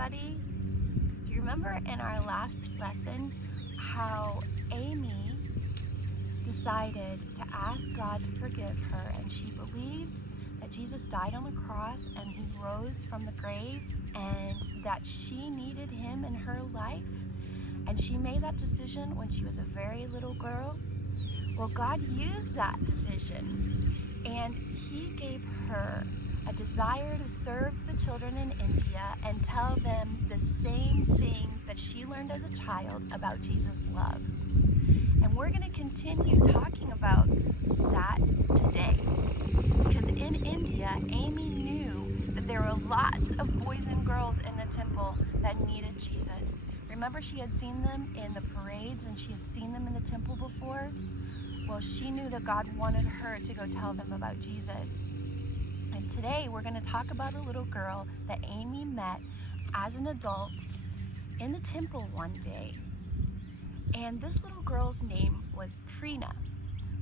everybody. Do you remember in our last lesson how Amy decided to ask God to forgive her, and she believed that Jesus died on the cross and he rose from the grave and that she needed him in her life, and she made that decision when she was a very little girl? Well, God used that decision and he gave her a desire to serve the children in India and tell them the same thing that she learned as a child about Jesus' love. And we're going to continue talking about that today, because in India, Amy knew that there were lots of boys and girls in the temple that needed Jesus. Remember, she had seen them in the parades and she had seen them in the temple before? Well, she knew that God wanted her to go tell them about Jesus. And today we're going to talk about a little girl that Amy met as an adult in the temple one day. And this little girl's name was Prina.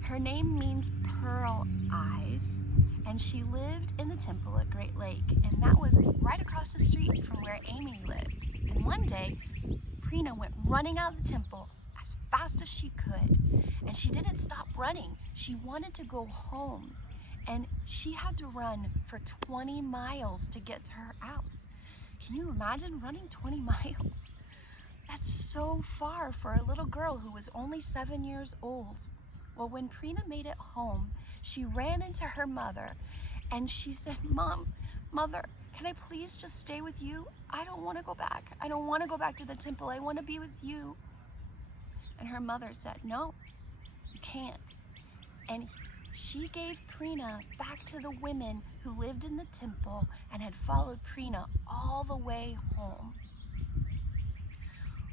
Her name means pearl eyes, and she lived in the temple at Great Lake, and that was right across the street from where Amy lived. And one day, Prina went running out of the temple as fast as she could, and she didn't stop running. She wanted to go home, and she had to run for 20 miles to get to her house. Can you imagine running 20 miles? That's so far for a little girl who was only 7 years old. Well, when Prina made it home, she ran into her mother and she said, Mother, can I please just stay with you? I don't want to go back. I don't want to go back to the temple. I want to be with you. And her mother said, no, you can't. And she gave Prina back to the women who lived in the temple and had followed Prina all the way home.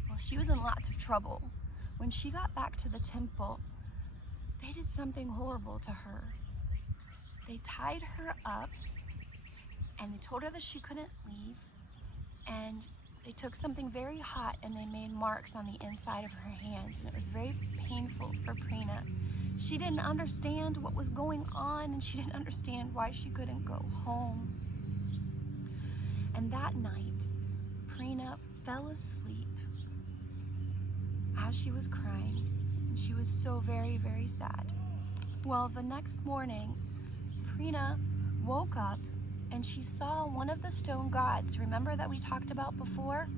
Well, she was in lots of trouble. When she got back to the temple, they did something horrible to her. They tied her up and they told her that she couldn't leave, and they took something very hot and they made marks on the inside of her hands, and it was very painful for Prina. She didn't understand what was going on, and she didn't understand why she couldn't go home. And that night, Prina fell asleep as she was crying, and she was so very, very sad. Well, the next morning, Prina woke up and she saw one of the stone gods, remember that we talked about before?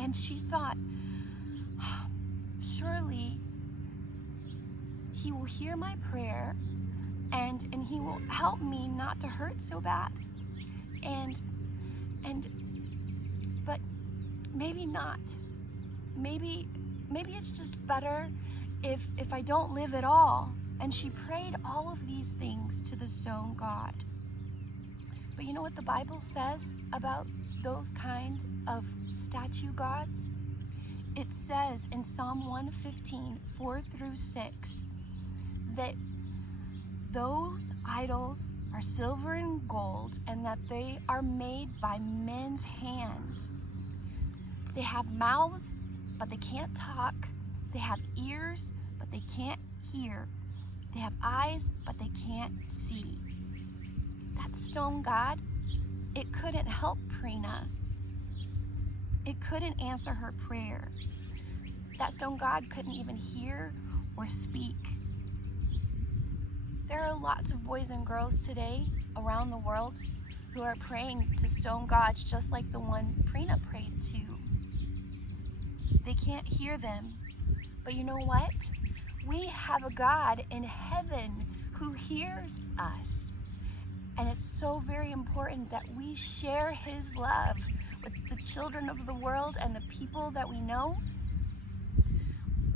And she thought, surely he will hear my prayer and he will help me not to hurt so bad. But maybe not. Maybe it's just better if I don't live at all. And she prayed all of these things to the stone god. But you know what the Bible says about those kind of statue gods? It says in Psalm 115, 4-6, that those idols are silver and gold, and that they are made by men's hands. They have mouths, but they can't talk. They have ears, but they can't hear. They have eyes, but they can't see. That stone god, it couldn't help Prina. It couldn't answer her prayer. That stone god couldn't even hear or speak. There are lots of boys and girls today around the world who are praying to stone gods just like the one Prina prayed to. They can't hear them. But you know what? We have a God in heaven who hears us. And it's so very important that we share his love with the children of the world and the people that we know.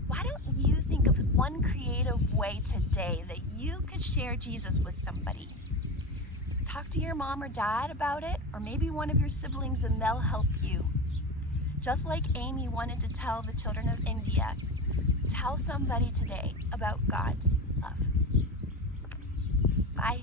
Why don't you think of one creative way today that you could share Jesus with somebody? Talk to your mom or dad about it, or maybe one of your siblings, and they'll help you. Just like Amy wanted to tell the children of India, tell somebody today about God's love. Bye.